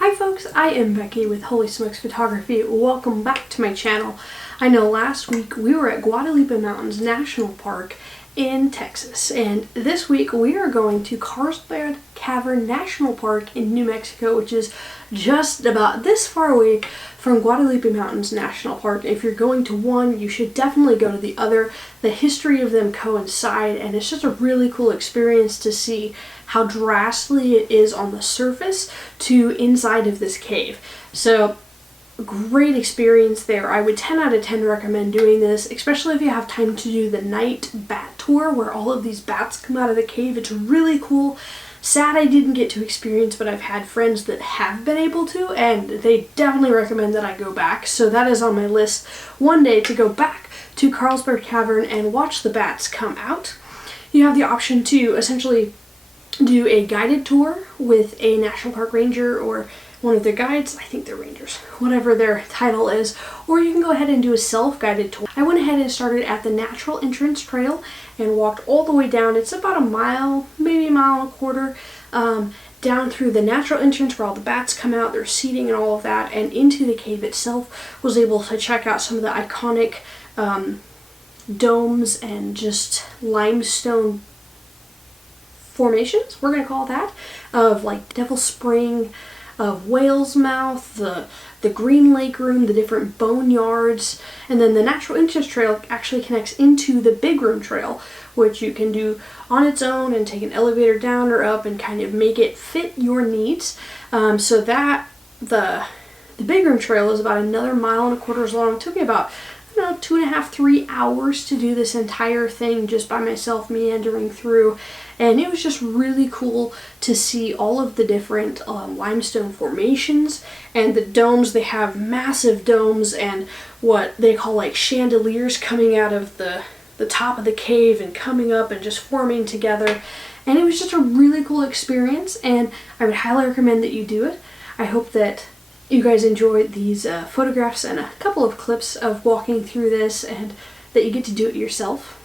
Hi folks, I am Becky with Holy Smokes Photography. Welcome back to my channel. I know last week we were at Guadalupe Mountains National Park in Texas, and this week we are going to Carlsbad Cavern National Park in New Mexico, which is just about this far away from Guadalupe Mountains National Park. If you're going to one, you should definitely go to the other. The history of them coincide, and it's just a really cool experience to see how drastically it is on the surface to inside of this cave. So great experience there. I would 10 out of 10 recommend doing this, especially if you have time to do the night bat tour where all of these bats come out of the cave. It's really cool. Sad I didn't get to experience, but I've had friends that have been able to, and they definitely recommend that I go back. So that is on my list one day, to go back to Carlsbad Cavern and watch the bats come out. You have the option to essentially do a guided tour with a national park ranger or one of their guides. I think they're rangers, whatever their title is, or you can go ahead and do a self-guided tour. I went ahead and started at the natural entrance trail and walked all the way down. It's about a mile, maybe a mile and a quarter, down through the natural entrance where all the bats come out, their seating and all of that, and into the cave itself. Was able to check out some of the iconic domes and just limestone formations, we're going to call that, of like Devil's Spring, of Whale's Mouth, the Green Lake Room, the different boneyards, and then the natural entrance trail actually connects into the Big Room Trail, which you can do on its own and take an elevator down or up and kind of make it fit your needs. So that the Big Room Trail is about another mile and a quarter long. It took me about 2.5, 3 hours to do this entire thing just by myself, meandering through, and it was just really cool to see all of the different limestone formations and the domes. They have massive domes and what they call like chandeliers coming out of the top of the cave and coming up and just forming together, and it was just a really cool experience, and I would highly recommend that you do it. I hope that you guys enjoyed these photographs and a couple of clips of walking through this, and that you get to do it yourself.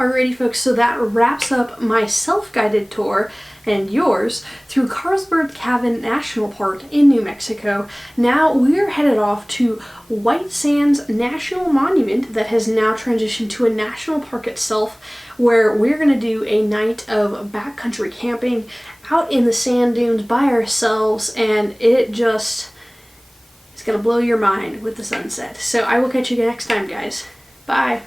Alrighty folks, so that wraps up my self-guided tour and yours through Carlsbad Cavern National Park in New Mexico. Now we're headed off to White Sands National Monument that has now transitioned to a national park itself, where we're going to do a night of backcountry camping out in the sand dunes by ourselves, and it's going to blow your mind with the sunset. So I will catch you next time, guys. Bye.